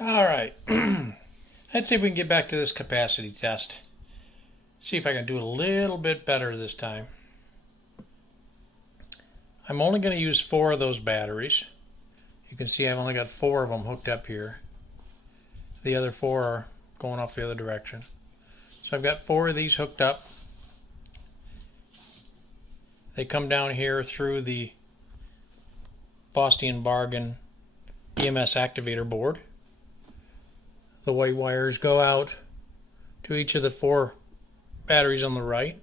All right. Let's see if we can get back to this capacity test. See if I can do a little bit better this time. I'm only going to use 4 of those batteries. You can see I've only got 4 of them hooked up here. The other 4 are going off the other direction. So I've got 4 of these hooked up. They come down here through the Faustian Bargain EMS activator board. The white wires go out to each of the 4 batteries on the right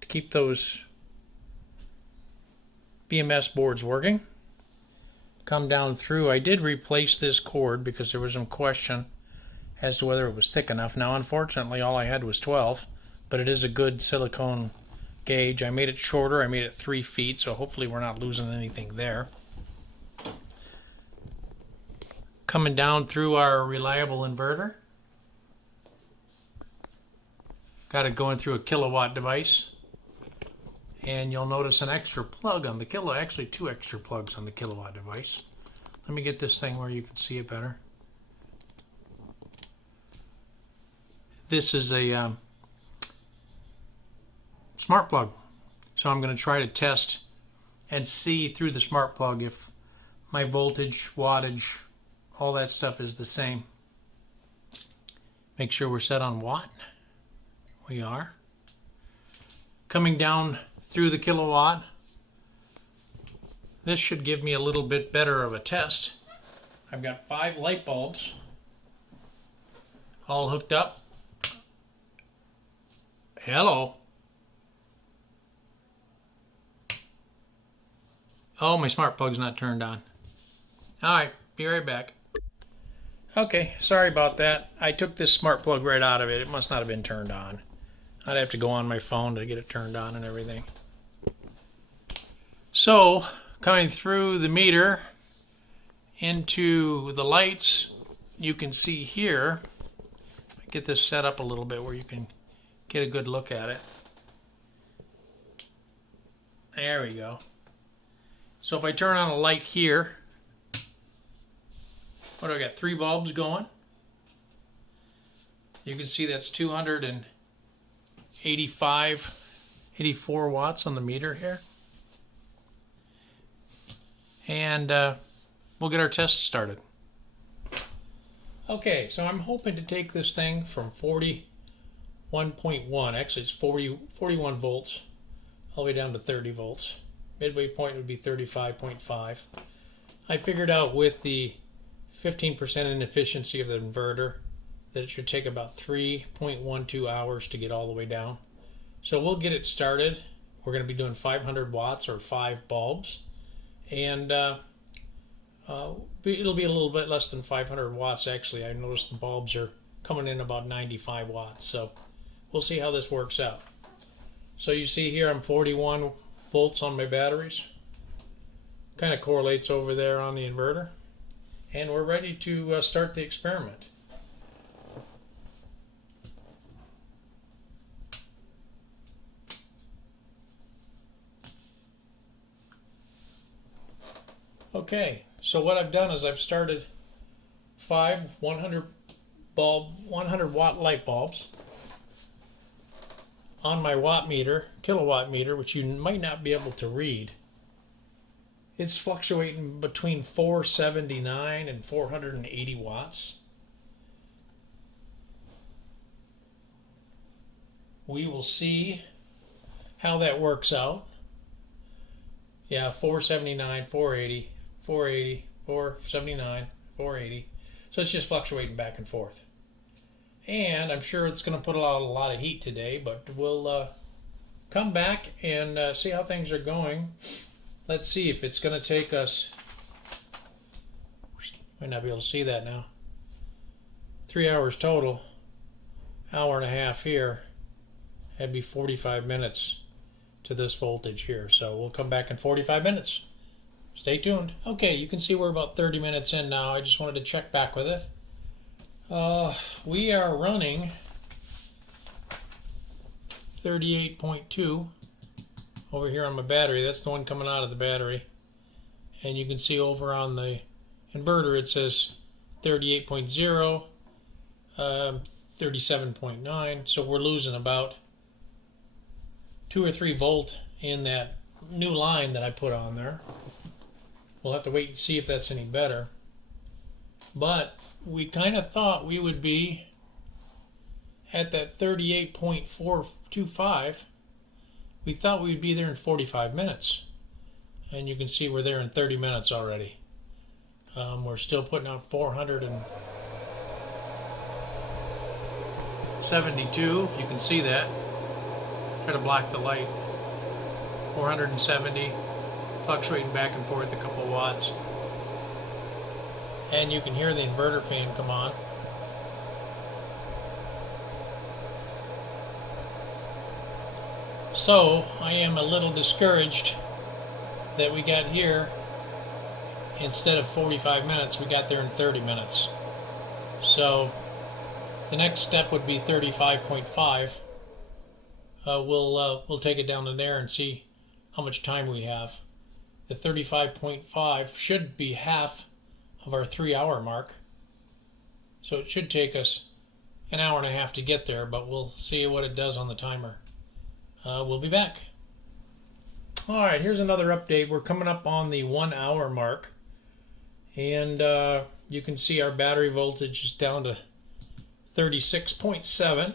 to keep those BMS boards working. Come down through. I did replace this cord because there was some question as to whether it was thick enough. Now, unfortunately, all I had was 12, but it is a good silicone gauge. I made it shorter. I made it 3 feet, so hopefully we're not losing anything there. Coming down through our reliable inverter. Got it going through a kilowatt device. And you'll notice an extra plug on the actually 2 extra plugs on the kilowatt device. Let me get this thing where you can see it better. This is a smart plug. So I'm going to try to test and see through the smart plug if my voltage, wattage, all that stuff is the same. Make sure we're set on watt. We are. Coming down through the kilowatt. This should give me a little bit better of a test. I've got 5 light bulbs all hooked up. Hello. Oh, my smart plug's not turned on. All right, be right back. Okay, sorry about that. I took this smart plug right out of it. It must not have been turned on. I'd have to go on my phone to get it turned on and everything. So, coming through the meter into the lights, you can see here, get this set up a little bit where you can get a good look at it. There we go. So if I turn on a light here, what do I got? 3 bulbs going. You can see that's 84 watts on the meter here. And we'll get our test started. Okay, so I'm hoping to take this thing from 41.1, actually it's 41 volts, all the way down to 30 volts. Midway point would be 35.5. I figured out with the 15% inefficiency of the inverter that it should take about 3.12 hours to get all the way down. So we'll get it started. We're going to be doing 500 watts or 5 bulbs. And it'll be a little bit less than 500 watts actually. I noticed the bulbs are coming in about 95 watts. So we'll see how this works out. So you see here I'm 41 volts on my batteries. Kind of correlates over there on the inverter. And we're ready to start the experiment. Okay, so what I've done is I've started 5 100 watt light bulbs on my watt meter, kilowatt meter, which you might not be able to read. It's fluctuating between 479 and 480 watts. We will see how that works out. Yeah, 479, 480, 480, 479, 480. So it's just fluctuating back and forth. And I'm sure it's going to put out a lot of heat today, but we'll come back and see how things are going. Let's see if it's going to take us, might not be able to see that now, 3 hours total, hour and a half here. That'd be 45 minutes to this voltage here. So we'll come back in 45 minutes. Stay tuned. Okay, you can see we're about 30 minutes in now. I just wanted to check back with it. We are running 38.2 over here on my battery. That's the one coming out of the battery. And you can see over on the inverter it says 38.0, 37.9. So we're losing about 2 or 3 volt in that new line that I put on there. We'll have to wait and see if that's any better. But we kind of thought we would be at that 38.425. We thought we'd be there in 45 minutes. And you can see we're there in 30 minutes already. We're still putting out 472, if you can see that. Try to block the light. 470, fluctuating back and forth a couple watts. And you can hear the inverter fan come on. So I am a little discouraged that we got here, instead of 45 minutes, we got there in 30 minutes. So the next step would be 35.5. We'll take it down to there and see how much time we have. The 35.5 should be half of our 3-hour mark. So it should take us an hour and a half to get there, but we'll see what it does on the timer. We'll be back. Alright, here's another update. We're coming up on the 1 hour mark. And you can see our battery voltage is down to 36.7.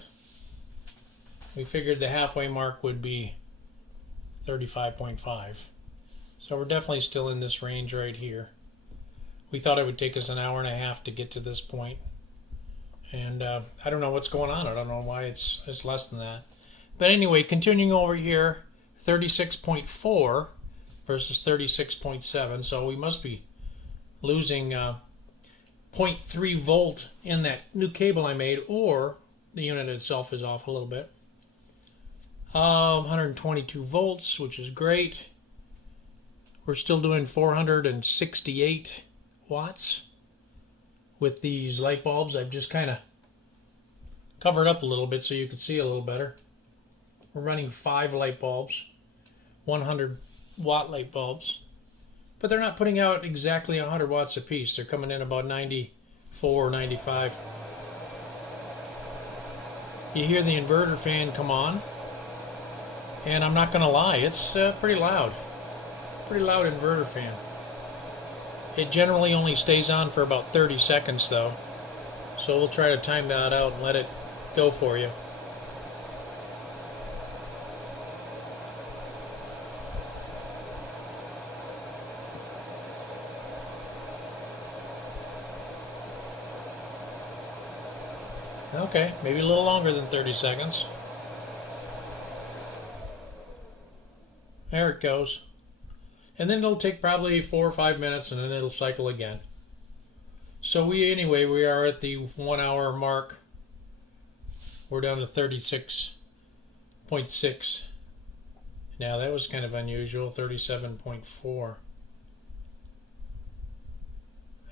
We figured the halfway mark would be 35.5. So we're definitely still in this range right here. We thought it would take us an hour and a half to get to this point. And I don't know what's going on. I don't know why it's less than that. But anyway, continuing over here, 36.4 versus 36.7. So we must be losing 0.3 volt in that new cable I made, or the unit itself is off a little bit. 122 volts, which is great. We're still doing 468 watts with these light bulbs. I've just kind of covered up a little bit so you can see a little better. We're running 5 light bulbs, 100 watt light bulbs. But they're not putting out exactly 100 watts a piece. They're coming in about 94, 95. You hear the inverter fan come on. And I'm not going to lie, it's pretty loud. Pretty loud inverter fan. It generally only stays on for about 30 seconds though. So we'll try to time that out and let it go for you. Okay, maybe a little longer than 30 seconds. There it goes. And then it'll take probably 4 or 5 minutes and then it'll cycle again. So we are at the 1 hour mark. We're down to 36.6. Now that was kind of unusual, 37.4.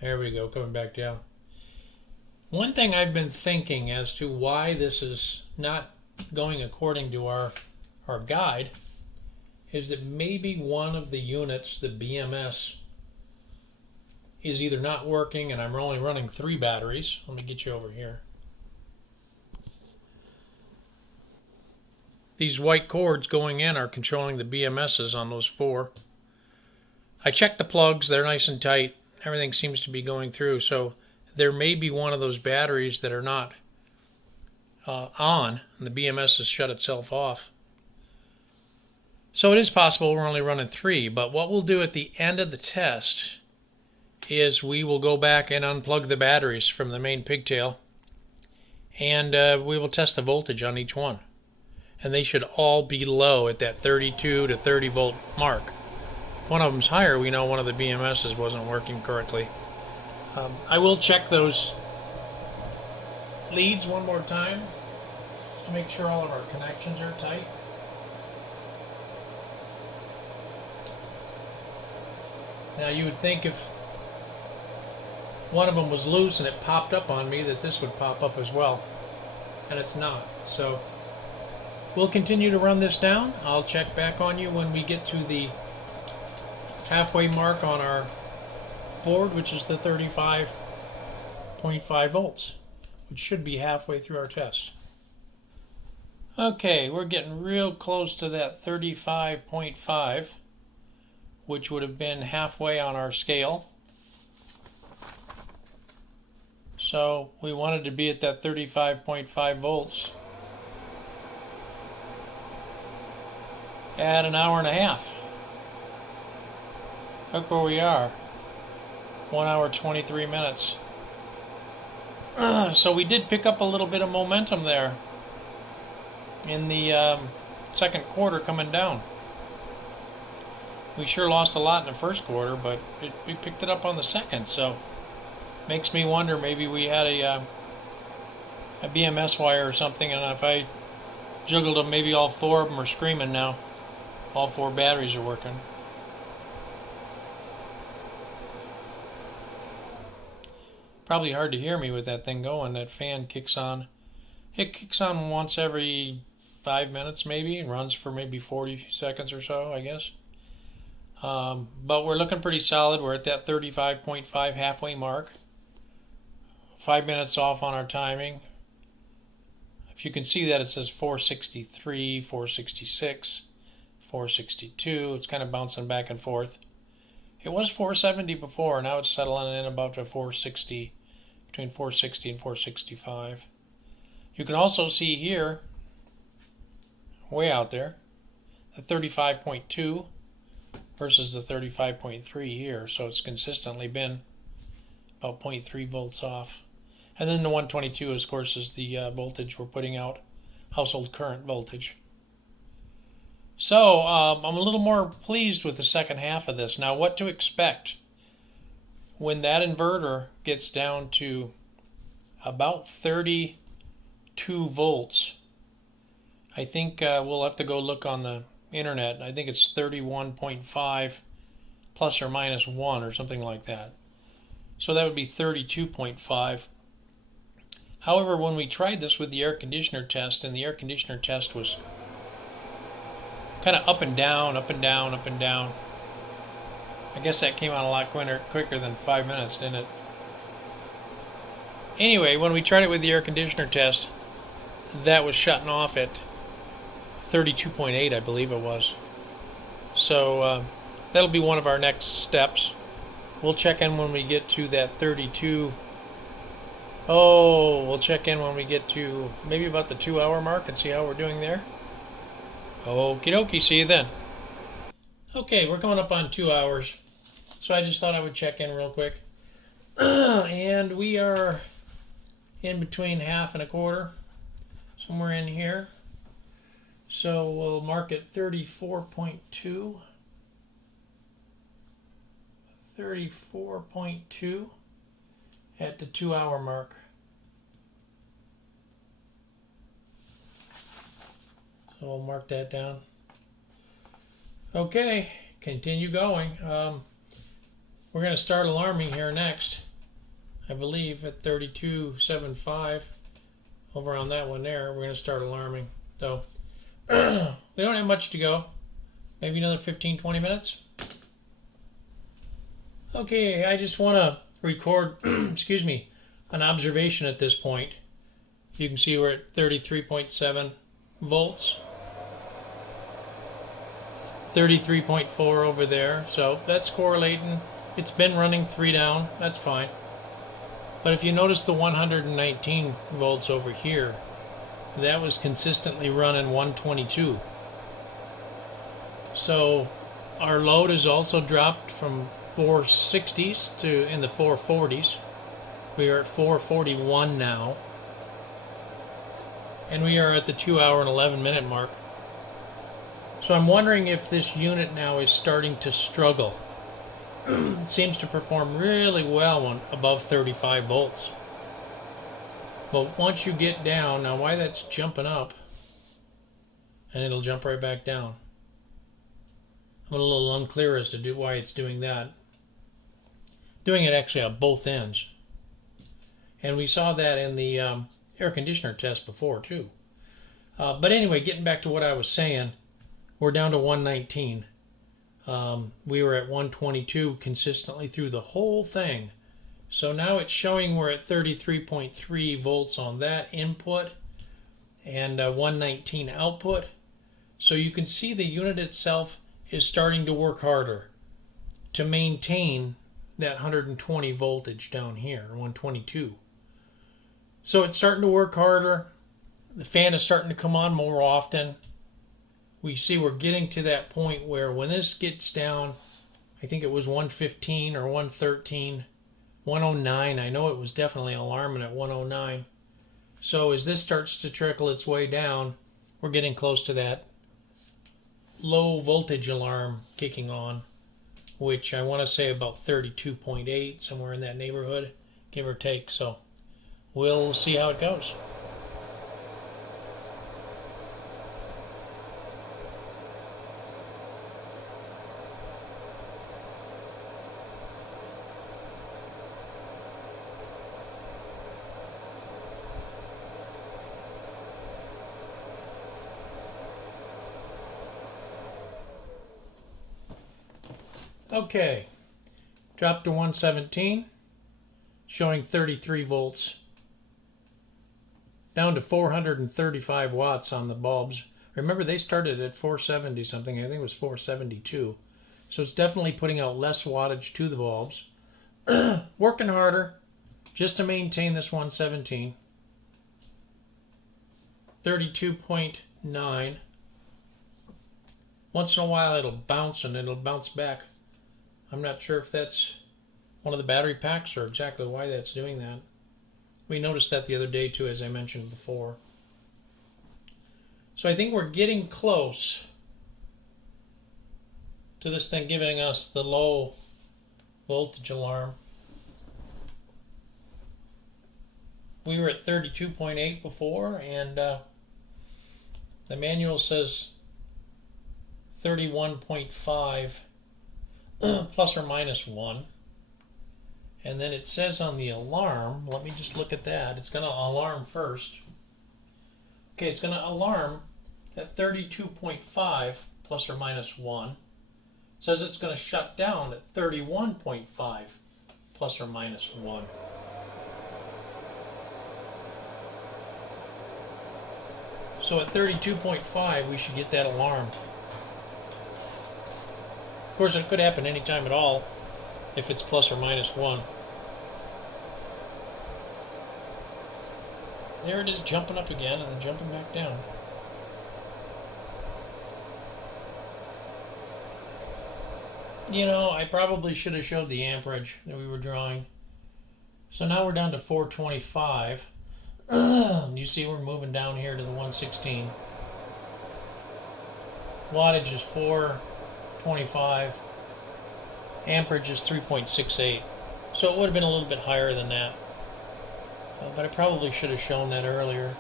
There we go, coming back down. One thing I've been thinking as to why this is not going according to our guide is that maybe one of the units, the BMS, is either not working, and I'm only running 3 batteries. Let me get you over here. These white cords going in are controlling the BMSs on those 4. I checked the plugs, they're nice and tight. Everything seems to be going through, so there may be one of those batteries that are not on, and the BMS has shut itself off. So it is possible we're only running 3, but what we'll do at the end of the test is we will go back and unplug the batteries from the main pigtail, and we will test the voltage on each one. And they should all be low at that 32 to 30 volt mark. If one of them's higher, we know one of the BMSs wasn't working correctly. I will check those leads one more time to make sure all of our connections are tight. Now you would think if one of them was loose and it popped up on me that this would pop up as well, and it's not. So we'll continue to run this down. I'll check back on you when we get to the halfway mark on our board, which is the 35 35.5 volts, which should be halfway through our test. Okay, we're getting real close to that 35.5, which would have been halfway on our scale. So we wanted to be at that 35.5 volts at an hour and a half. Look where we are. 1 hour 23 minutes. So we did pick up a little bit of momentum there in the second quarter coming down. We sure lost a lot in the first quarter, but we picked it up on the second, so makes me wonder, maybe we had a BMS wire or something, and if I juggled them, maybe all four of them are screaming now. All four batteries are working. Probably hard to hear me with that thing going. That fan kicks on. It kicks on once every 5 minutes maybe. It runs for maybe 40 seconds or so, I guess. But we're looking pretty solid. We're at that 35.5 halfway mark. 5 minutes off on our timing. If you can see that, it says 463, 466, 462. It's kind of bouncing back and forth. It was 470 before. Now it's settling in about to 460, between 460 and 465. You can also see here, way out there, the 35.2 versus the 35.3 here. So it's consistently been about 0.3 volts off. And then the 122, of course, is the voltage we're putting out, household current voltage. So I'm a little more pleased with the second half of this. Now, what to expect when that inverter gets down to about 32 volts. I think we'll have to go look on the internet. I think it's 31.5 plus or minus 1 or something like that. So that would be 32.5. However, when we tried this with the air conditioner test, and the air conditioner test was kind of up and down, up and down, up and down. I guess that came on a lot quicker than 5 minutes, didn't it? Anyway, when we tried it with the air conditioner test, that was shutting off at 32.8, I believe it was. So that'll be one of our next steps. We'll check in when we get to that 32. We'll check in when we get to maybe about the 2 hour mark and see how we're doing there. Okie dokie, see you then. Okay, we're coming up on 2 hours, so I just thought I would check in real quick. And we are in between half and a quarter, somewhere in here. So we'll mark it 34.2. 34.2 at the 2 hour mark. So we'll mark that down. Okay, continue going. We're going to start alarming here next. I believe at 32.75, over on that one there, we're going to start alarming. So we don't have much to go. Maybe another 15-20 minutes. Okay, I just want to record, excuse me, an observation at this point. You can see we're at 33.7 volts. 33.4 over there, so that's correlating. It's been running 3 down, that's fine. But if you notice the 119 volts over here, that was consistently running 122. So our load has also dropped from 460s to in the 440s. We are at 441 now. And we are at the 2 hour and 11 minute mark. So I'm wondering if this unit now is starting to struggle. It seems to perform really well when above 35 volts. But once you get down, now why that's jumping up, and it'll jump right back down. I'm a little unclear as to why it's doing that. Doing it actually on both ends. And we saw that in the air conditioner test before too. But anyway, getting back to what I was saying, we're down to 119. We were at 122 consistently through the whole thing. So now it's showing we're at 33.3 volts on that input and 119 output. So you can see the unit itself is starting to work harder to maintain that 120 voltage down here, 122. So it's starting to work harder. The fan is starting to come on more often. We see we're getting to that point where when this gets down, I think it was 115 or 113, 109. I know it was definitely alarming at 109. So as this starts to trickle its way down, we're getting close to that low voltage alarm kicking on, which I want to say about 32.8, somewhere in that neighborhood, give or take. So we'll see how it goes. Okay, dropped to 117, showing 33 volts. Down to 435 watts on the bulbs. Remember, they started at 470 something. I think it was 472. So it's definitely putting out less wattage to the bulbs. Working harder just to maintain this 117. 32.9. Once in a while it'll bounce and it'll bounce back. I'm not sure if that's one of the battery packs or exactly why that's doing that. We noticed that the other day too, as I mentioned before. So I think we're getting close to this thing giving us the low voltage alarm. We were at 32.8 before, and the manual says 31.5 plus or minus 1. And then it says on the alarm, let me just look at that. It's going to alarm first. Okay, it's going to alarm at 32.5 plus or minus 1. It says it's going to shut down at 31.5 plus or minus 1. So at 32.5, we should get that alarm. Of course, it could happen anytime at all if it's plus or minus 1. There it is, jumping up again and then jumping back down. You know, I probably should have showed the amperage that we were drawing. So now we're down to 425. You see we're moving down here to the 116. Wattage is 425. Amperage is 3.68. So it would have been a little bit higher than that. But I probably should have shown that earlier.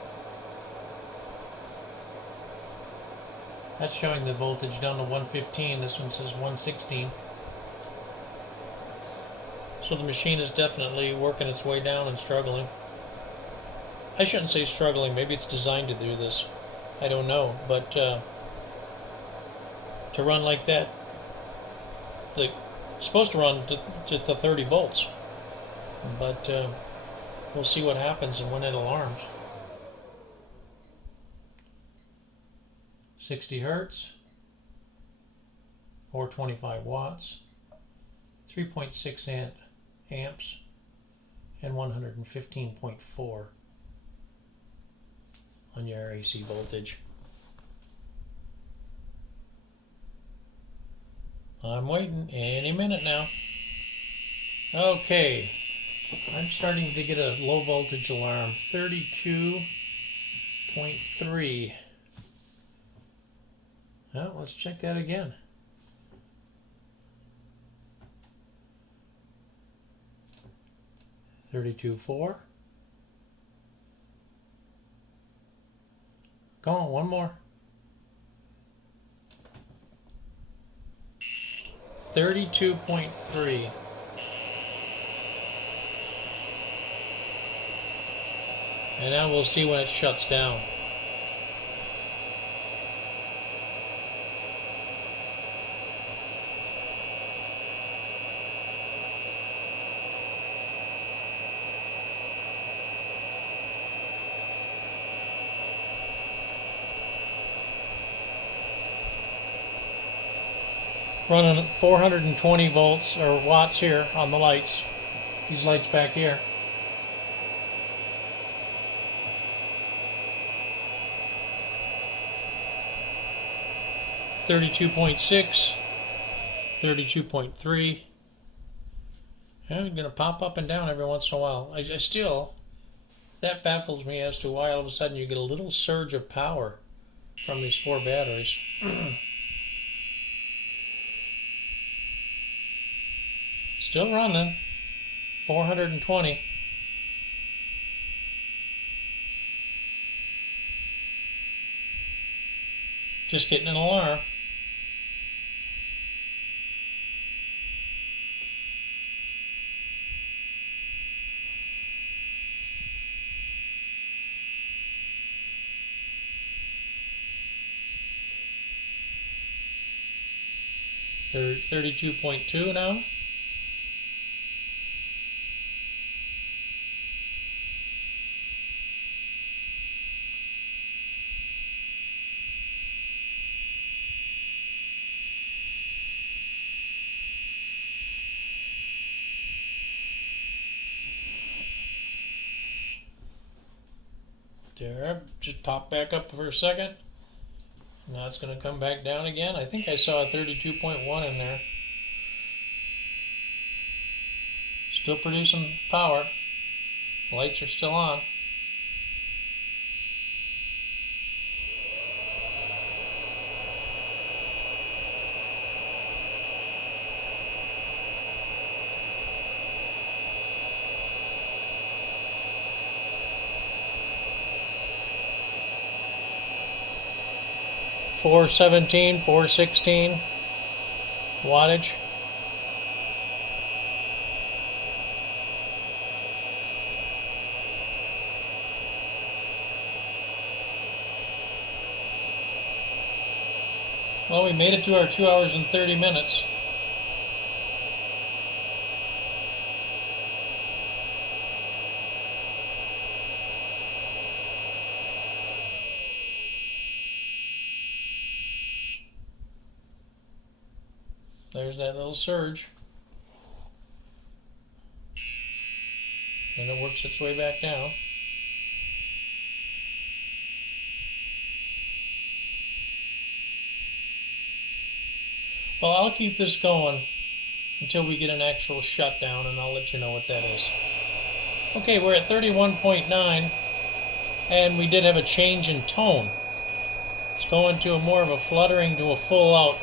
That's showing the voltage down to 115. This one says 116. So the machine is definitely working its way down and struggling. I shouldn't say struggling. Maybe it's designed to do this. I don't know. But to run like that, it's supposed to run to 30 volts. But we'll see what happens and when it alarms. 60 hertz, 425 watts, 3.6 amps, and 115.4 on your AC voltage. I'm waiting any minute now. Okay, I'm starting to get a low voltage alarm, 32.3. Well, let's check that again. $32.4. Go on, one more. 32.3. And now we'll see when it shuts down. Running 420 volts or watts here on the lights. These lights back here. $32.6, $32.3. I'm going to pop up and down every once in a while. I still, that baffles me as to why all of a sudden you get a little surge of power from these 4 batteries. Still running, 420. Just getting an alarm. They're 32.2 now. There, just pop back up for a second. Now it's going to come back down again. I think I saw a 32.1 in there. Still producing power. Lights are still on. $417, $416 wattage. Well, we made it to our 2 hours and 30 minutes. There's that little surge. And it works its way back down. Well, I'll keep this going until we get an actual shutdown, and I'll let you know what that is. Okay, we're at 31.9, and we did have a change in tone. It's going to more of a fluttering to a full-out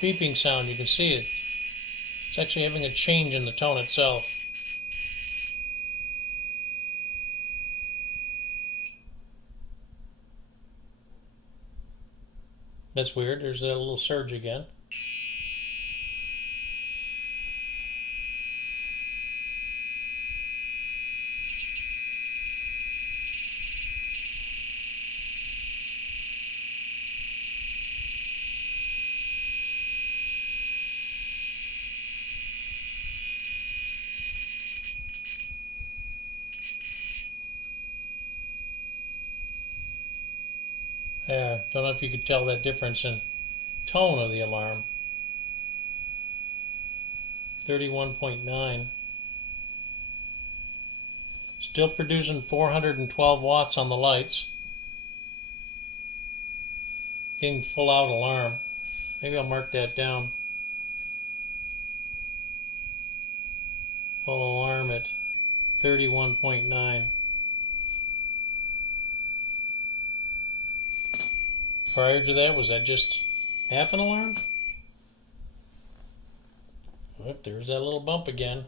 beeping sound. You can see it. It's actually having a change in the tone itself. That's weird. There's that little surge again. There. Don't know if you could tell that difference in tone of the alarm. 31.9. Still producing 412 watts on the lights. Getting full out alarm. Maybe I'll mark that down. Full alarm at 31.9. Prior to that, was that just half an alarm? Whoop, there's that little bump again.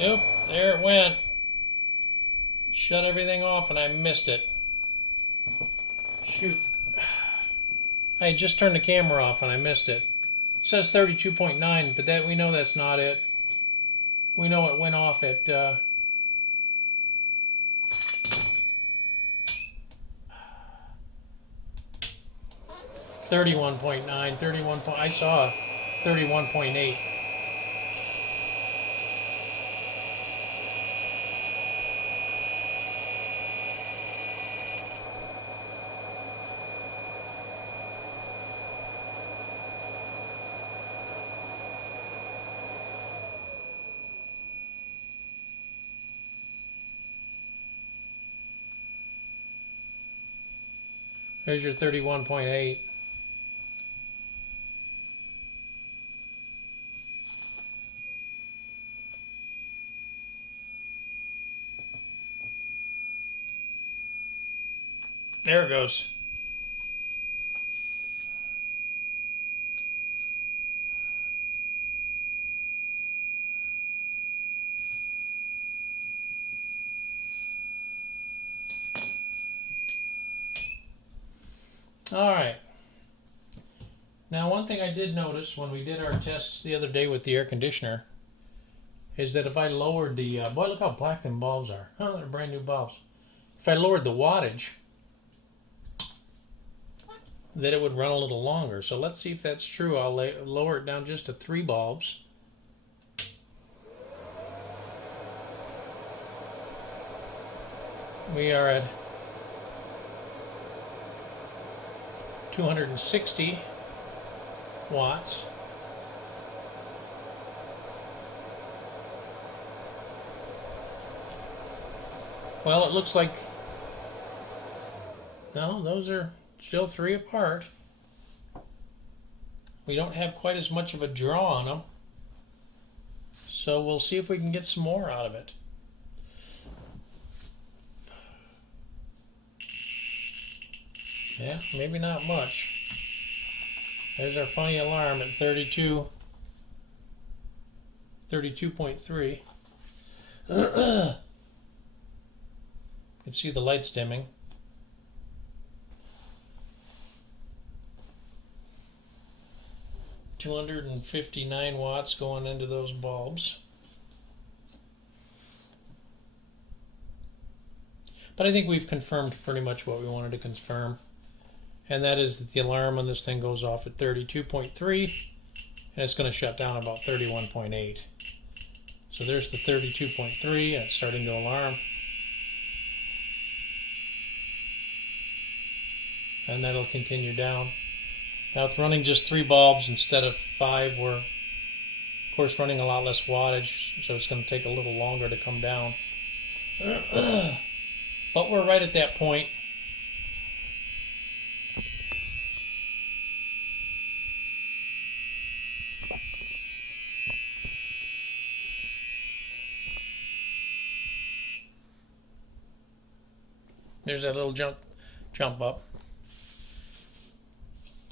Nope, there it went. Shut everything off and I missed it. Shoot. I just turned the camera off and I missed it. It says 32.9, but that we know that's not it. We know it went off at 31.9, 31. I saw 31.8. There's your 31.8. There it goes. All right. Now, one thing I did notice when we did our tests the other day with the air conditioner is that if I lowered the boy, look how black them bulbs are. Oh, they're brand new bulbs. If I lowered the wattage, that it would run a little longer. So let's see if that's true. I'll lower it down just to 3 bulbs. We are at 260 watts. Well, it looks like, no, those are still 3 apart. We don't have quite as much of a draw on them. So we'll see if we can get some more out of it. Yeah, maybe not much. There's our funny alarm at 32.3. You can see the lights dimming. $259 watts going into those bulbs. But I think we've confirmed pretty much what we wanted to confirm. And that is that the alarm on this thing goes off at 32.3 and it's going to shut down about 31.8. So there's the 32.3 and it's starting to alarm. And that'll continue down. Now it's running just 3 bulbs instead of 5. We're of course running a lot less wattage, so it's going to take a little longer to come down. But we're right at that point. There's that little jump up.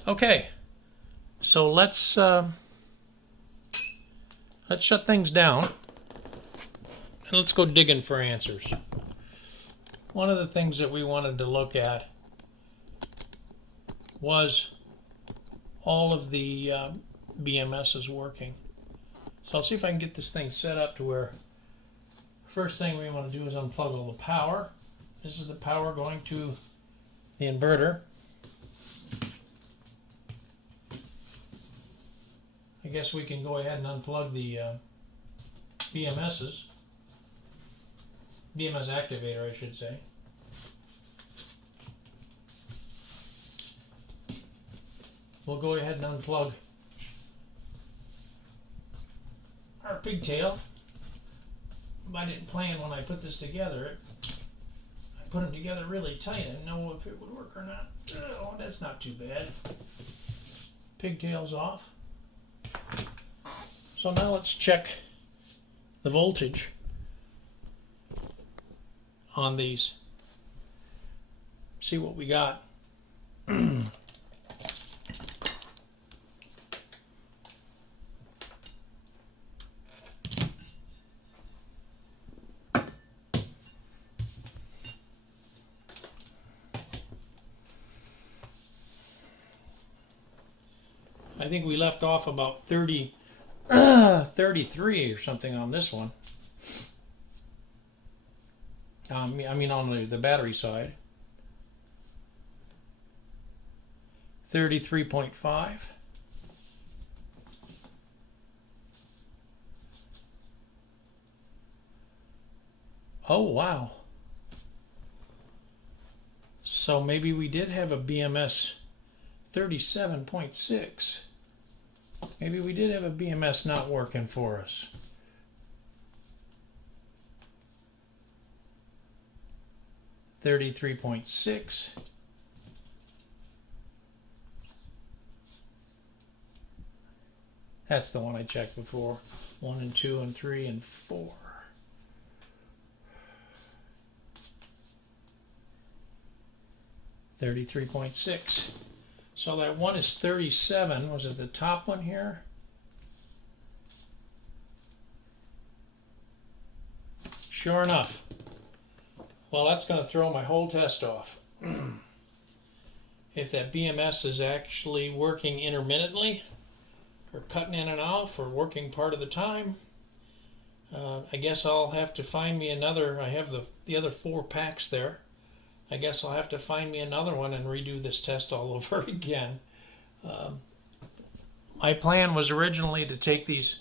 Okay, so let's shut things down and let's go digging for answers. One of the things that we wanted to look at was all of the BMSs working. So I'll see if I can get this thing set up to where first thing we want to do is unplug all the power. This is the power going to the inverter. I guess we can go ahead and unplug the BMSs. BMS activator, I should say. We'll go ahead and unplug our pigtail. I didn't plan when I put this together. I put them together really tight. I didn't know if it would work or not. Oh, that's not too bad. Pigtail's off. So now let's check the voltage on these. See what we got. I think we left off about 33 or something on this one. I mean on the battery side. 33.5. Oh, wow. So maybe we did have a BMS 37.6. Maybe we did have a BMS not working for us. $33.6. That's the one I checked before. 1 and 2 and 3 and 4. $33.6. So that one is 37. Was it the top one here? Sure enough. Well, that's going to throw my whole test off. If that BMS is actually working intermittently, or cutting in and off, or working part of the time, I guess I'll have to find me another. I have the other 4 packs there. I guess I'll have to find me another one and redo this test all over again. My plan was originally to take these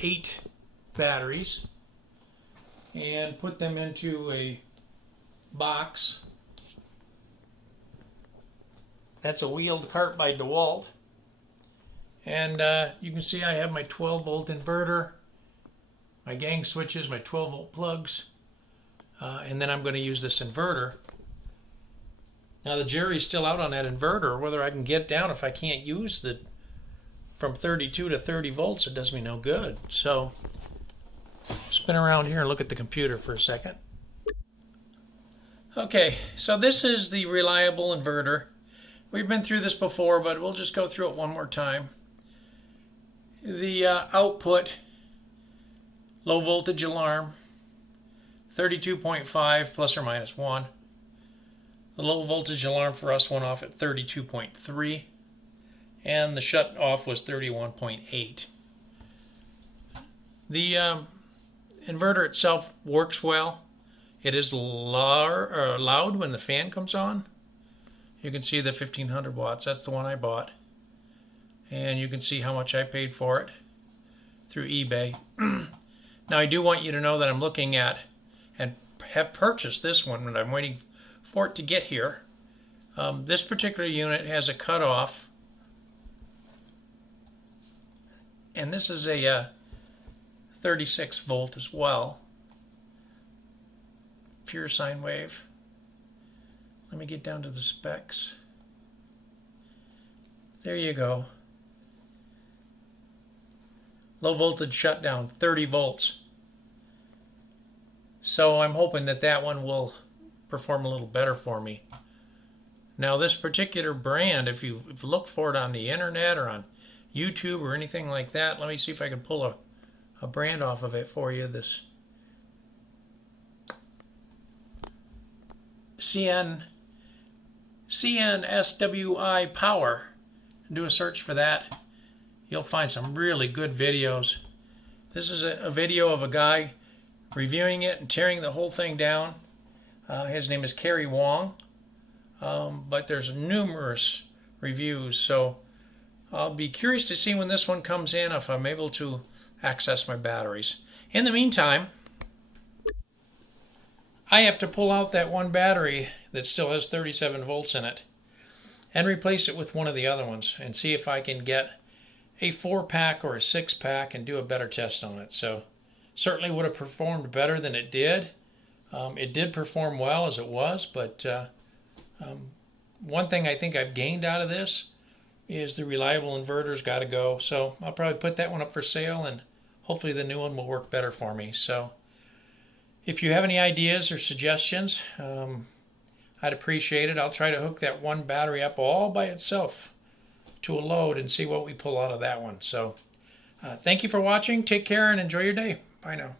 8 batteries and put them into a box. That's a wheeled cart by DeWalt. And you can see I have my 12 volt inverter, my gang switches, my 12 volt plugs, and then I'm going to use this inverter. Now the jury's still out on that inverter, whether I can get down. If I can't use the from 32 to 30 volts, it does me no good. So spin around here and look at the computer for a second. Okay, so this is the reliable inverter. We've been through this before, but we'll just go through it one more time. The output, low voltage alarm, 32.5 plus or minus 1. The low voltage alarm for us went off at 32.3, and the shut off was 31.8. The inverter itself works well. It is loud when the fan comes on. You can see the 1500 watts. That's the one I bought. And you can see how much I paid for it through eBay. Now I do want you to know that I'm looking at and have purchased this one, and I'm waiting for it to get here. This particular unit has a cutoff, and this is a 36 volt as well. Pure sine wave. Let me get down to the specs. There you go. Low voltage shutdown, 30 volts. So I'm hoping that that one will perform a little better for me. Now this particular brand, if you look for it on the internet or on YouTube or anything like that, let me see if I can pull a brand off of it for you. This CNSWI Power. Do a search for that. You'll find some really good videos. This is a video of a guy reviewing it and tearing the whole thing down. His name is Kerry Wong, but there's numerous reviews, so I'll be curious to see when this one comes in, if I'm able to access my batteries. In the meantime, I have to pull out that one battery that still has 37 volts in it and replace it with one of the other ones and see if I can get a 4-pack or a 6-pack and do a better test on it. So certainly would have performed better than it did. It did perform well as it was, but one thing I think I've gained out of this is the reliable inverter's got to go. So I'll probably put that one up for sale, and hopefully the new one will work better for me. So if you have any ideas or suggestions, I'd appreciate it. I'll try to hook that one battery up all by itself to a load and see what we pull out of that one. So thank you for watching. Take care and enjoy your day. Bye now.